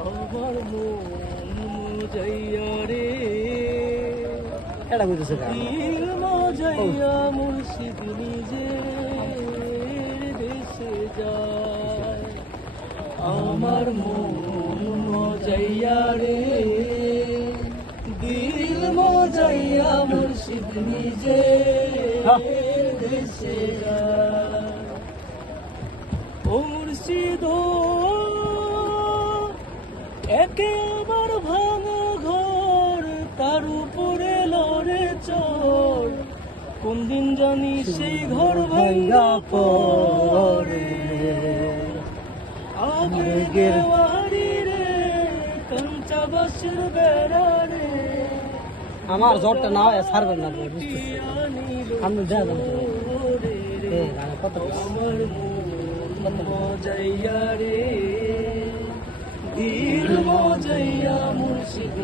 আমার মন মজাইয়া রে এটা বুঝেছে দিল মজাইয়া মুর্শিদ নিজের দেশে যায় আমার মন মজাইয়া রে দিল মজাইয়া মুর্শিদ নিজের দেশে যায় ও মুর্শিদ একে আমার ভাঙা ঘর তার উপরে লড়ে চর কোন দিন জানি সেই ঘর ভাঙা পড়ে আবেগের বাড়ি রে কাঞ্চা বাসের বেড়া রে আমার জ্বরটা না হয় ছাড়বেন না আমি দেয়া কত আমার মন মজাইয়া রে দিল মজাইয়া মুর্শিদ